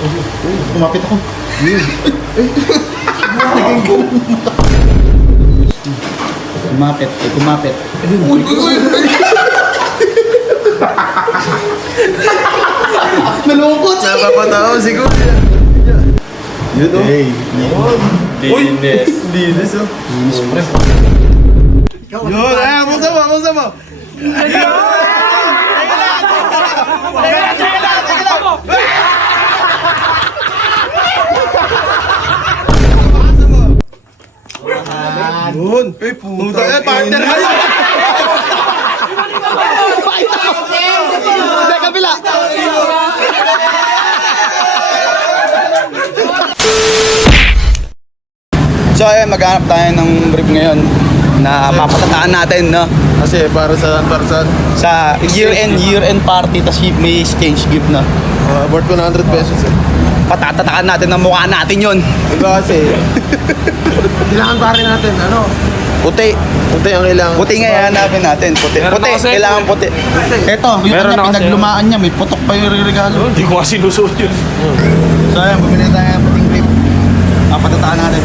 Kumapit ako. Kumapit. Kumapit. Nalungkot. Napapatawa si Kuya. Yun o. Hey. Linis. Linis o. Linis pre. Yun, ayan, musa mo. Yun. Ay, puta. Eh, partner kayo. Hindi, kabila. So ayun, maghanap tayo ng brief ngayon na papatataan natin, no? Kasi para sa Sa year-end party, tas may exchange gift na. worth 100 pesos eh. Patatataan natin ang mukha natin yun. Diba kasi, kailangan pa rin natin, ano? Puti. Puti ang kailangan. Puti nga hanapin natin. Puti. Meron Puti. ako sa'yo, Kailangan puti. Ito, yung Meron kanya, ako pinaglumaan niya. May putok pa yung regalo. Hindi ko kasi sinusuot yun. So ayun, bumili tayo ng puting brief. Papatataan natin.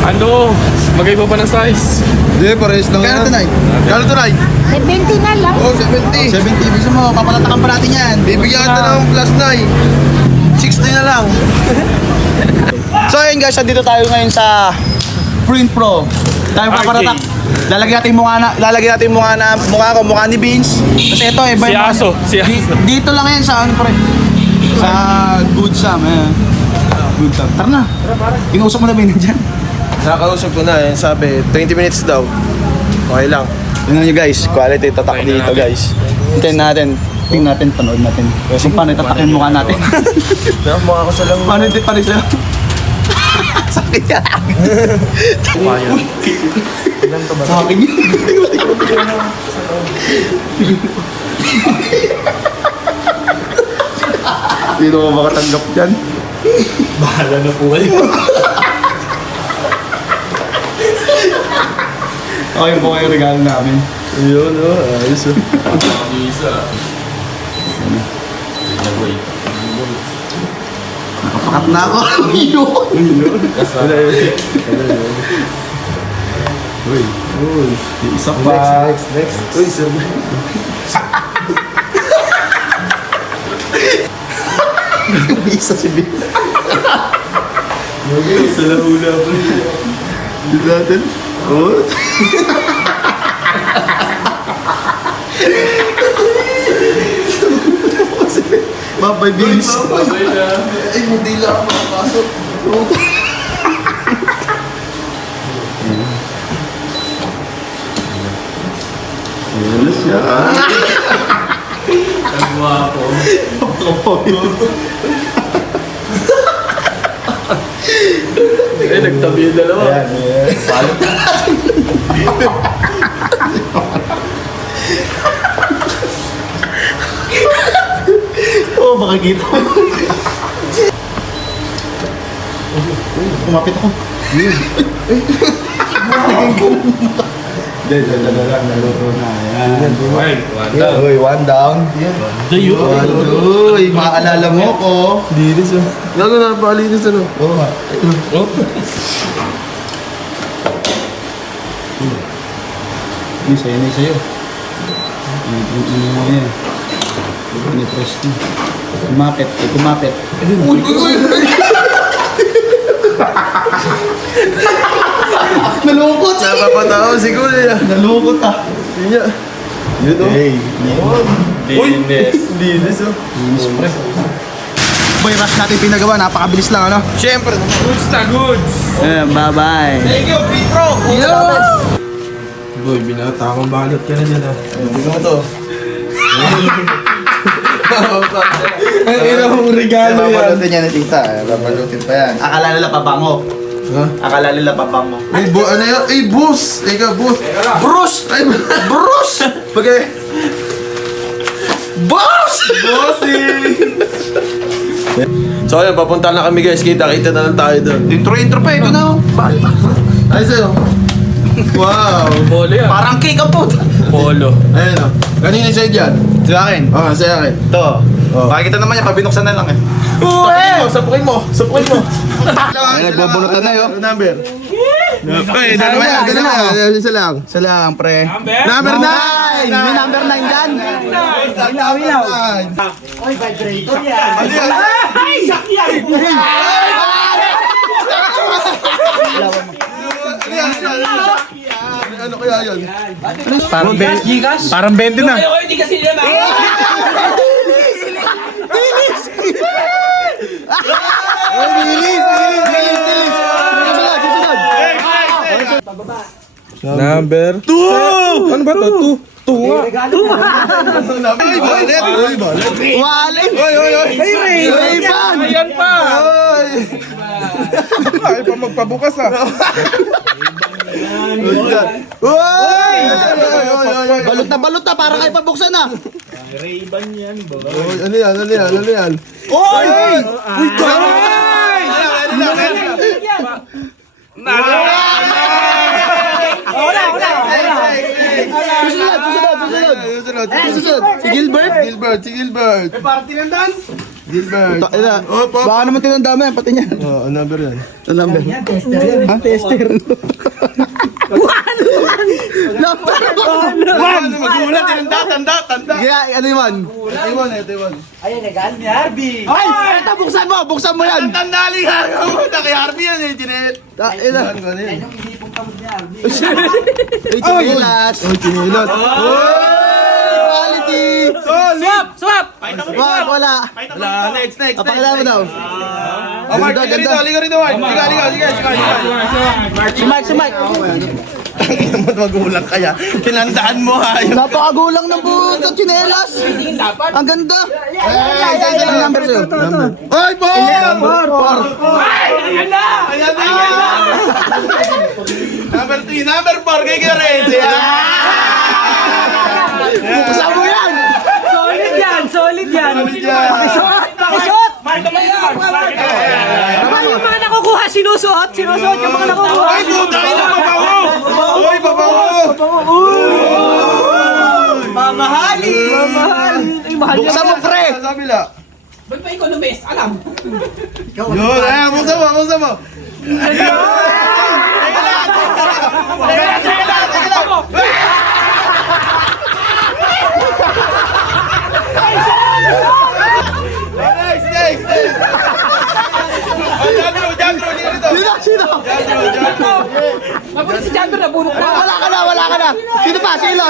Ano? Magkaiba pa ng size. Hindi, parehas lang Kaya yan. tunay. Kano tunay? 70 na lang. Oh, 70. 70. Gusto mo, papalatakan pa natin yan. Bibigyan kita ng plus 9. 60 na lang. So ayun guys, dito tayo ngayon sa Print Pro. Tayo papatatak. Lalagyan natin yung mukha ko, mukha ni Vince. Kasi ito, iba Si yung Aso. Si Aso. Dito lang yan sa ano pre. Sa Good Sam. Good Sam. Tara na. Inausap mo na ba yun dyan? Nakakausap ko na eh. Sabi, 20 minutes daw. Okay lang. Tingnan nyo guys, quality tatak dito guys. Hintayin natin. Tingnan natin, panood natin. Kung paano itatakin yung mukha natin. Mukha ko sa lang. Paano ito paano sila? Sakit yan. Sa akin yun. Sino mo makatanggap dyan? Bahala na po kayo. Okay po kayo regalo namin. Yun, oh. Ayos oh. Nakapakat na ako. Uy. Yung isa pa. Next. Uy, sabi. Yung isa si Bill. Sa lahula po. Dito natin. Oh. Babay Vince. Ay, hindi lang ako makapasok. Ano siya? Ang guwapo. Nagtabi yung dalawa. Oo, makikita mo. Kumapit ako. Hindi, lang, naluto na. Ayan. Uy, one down. Uy, maaalala mo ko. Linis oh. Lalo na, palinis ano. Oo nga. Ini sa'yo, ini sa'yo. Ini. Ini press mo. Kumapit, kumapit. Nalungkot. Napapatawa si Kuya. Nalungkot ah. Yun oh. Hey. Linis. Linis oh. Linis pre. Boy, rush natin pinagawa. Napakabilis lang ano. Siyempre. Goods na goods. Bye-bye. Thank you, Big Bro. Boy, binata akong balot ka na dyan ah. Tignan mo to. Ang ina mong regalo yan. Babalutin niya ni tita. Babalutin pa yan. Akala nila pabango. Ha? Akala nila pabango. Ay, ano yan? Ay, boss! Eka, boss! Bruce! Ay, Bruce! Bagay. Boss! bossing! So, ayun, papunta na kami guys. Kita-kita na lang tayo doon. Intro pa ito na. Ay, sa'yo. Wow! Polo yan. Parang cake ang puta. Polo. Ayun o. Kanina sa'yo dyan? Sa akin. Ah, sa'yo akin. Ito. Makikita naman yan, pabinuksan na lang eh. Sapukin mo. Ay, nagbubunutan na yun. Number. Ay, dalawa yan. Isa lang. Isa lang, pre. Number 9! May number 9 dyan. Oy, vibrator yan. Ano kaya yun? Parang 20 na. Number 2! Ano ba to? 2 nga. Ay, balet! Ay, balet! Wallet. Oy! Ray-Ban. Ayan pa! Ay, pa magpabukas ah. Uy! Balot na, para kayo pabuksan na. Oy, ano yan? Uy! Susunod. Si Gilbert. Si Gilbert. Party ng dance. Gilbert. Baka naman tinanda mo yan, pati niyan. Oh, ang number yan. Ang number. Yan, tester yan. Ha? Tester. Number 1. Magulat, tanda. Kaya, ano yun? Ito yun. Ayun, nagal ni Harvey. Ay! Ito, buksan mo yan. Tandali ka! Kay Harvey yan eh, Jinet. Ito. Ano yan? Yung inipong kamot ni Harvey. Ay, chinilas. Oh, chinilas. Quality. Swap! Wala. Next. Pakilala mo daw. Oh, Mark, liga rito, Mark. Liga. Si Mike. Magulang kaya. Tinandaan mo ha. Napakagulang ng buto, chinelas. Ang ganda. Ang number sa'yo. Ay, Por! Ayan na! Number 3, number 4, kay Gareth. Buksan mo yan. Solid yan! Pakisuot! Naman yung mga nakukuha, sinusuot yung mga nakukuha. Ay, puta, ina, mabaho! Uy, mabaho! Mamahali! Ay, mahal Buksan mo, pre. Sa kabila. Ba't pa economist? Alam. Yun, buksan mo. Next. Jandro, Sino? Mabuti si Jandro, nabunok na. Wala ka na. Sino pa? Sino?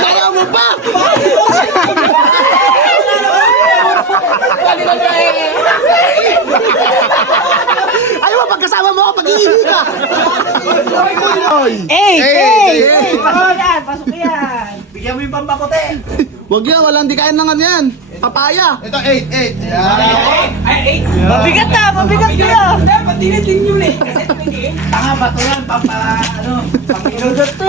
Kaya mo pa. Ayaw mo, pagkasama mo ako, pag-iihi ka. Pasok yan! Bigyan mo yung pampakote! Huwag yan, walang di kain ng ano yan. Papaya. Ito, 8. Mabigat na yan! Dapat tinitin yun eh! Kasi tumingin. Tanga ba ito yan? Pangilodot to!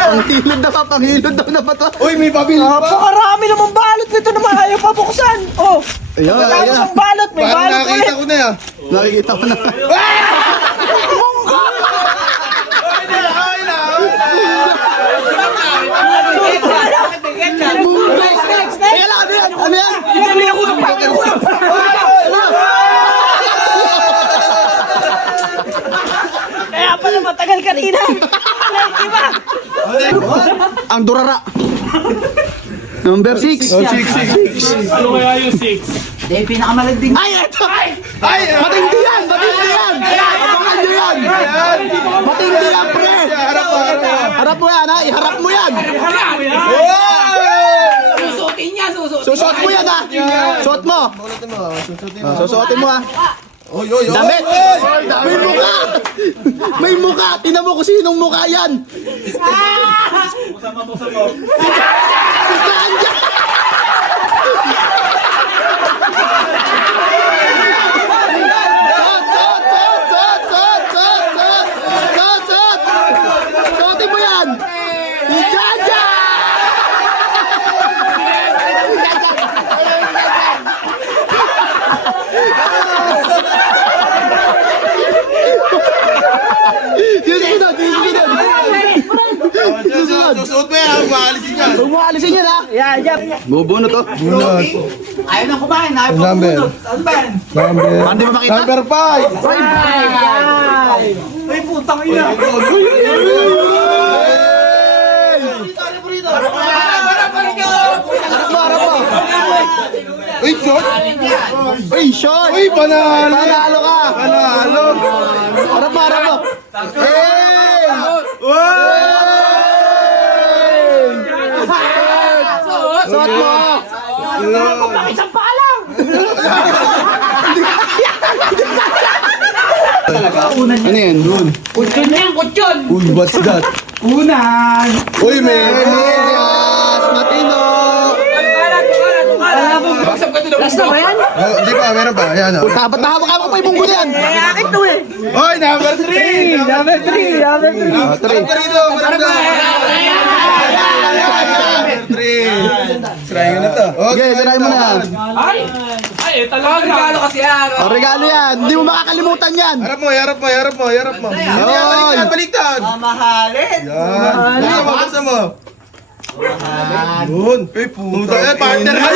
Panghilod daw na ba ito? Uy, may pabili pa. Napakarami namang balot nito naman ayaw pabuksan! Oh! Ayun. Tapos ang balot! May Parang balot ulit! nakita ko na yan. Nakikita ko na. Next! Teka lang, ano yan? Hindi ako nagpapalulap! Kaya pala matagal kanina! Diba? Ang durara. Number 6. Ano kaya yung 6? Hindi, pinakamalagding. Ay, eto! Matindi yan! Abangan nyo yan! Matindi yan, pre! Harap mo yan, ha? Iharap mo yan! Susutin niya, susutin. Susuot mo yan, ha? Suot mo! Susuotin mo, ha? Damit! May mukha! May mukha! Tingnan mo kung sinong mukha yan! Buksan mo! Suotin mo yan! Si Jaja! Susunod! Susuot mo yan, maalisin yan. Huwag mo alisin yan, ha? Bubunot to. Bunot. Ayaw na kumain, ayaw pa Number. pumunod. Ano ba yan? Hindi mo makita? Number 5. Ay, putang ina. Uy, shot. Uy, shot! Uy, panalo. Panalo ka! Panalo. Harap mo, harap mo! Hey! Suot mo! Isang paalam. Ano yan? Doon. Kutsyon na yan, kutsyon. Uy, what's that? Unan. Uy, man. Elias! Matino! Last na ba yan? Di pa, meron pa. Ayan o. Dapat nahawak pa yung munggo yan! Akin to eh. Hoy, number 3. Number 3, number 3. Number 3 dito. Number 3. Sirayin na to. Okay, sirayin mo na yan. Ay, talaga. Regalo kasi yan. O, regalo yan. Hindi mo makakalimutan yan. Harap mo, harap mo, harap mo, harap mo. Hindi yan, baliktad, baliktad. Mamahalin. Yan. Buksan mo, buksan mo. Yun. Uy, puta. Partner ka.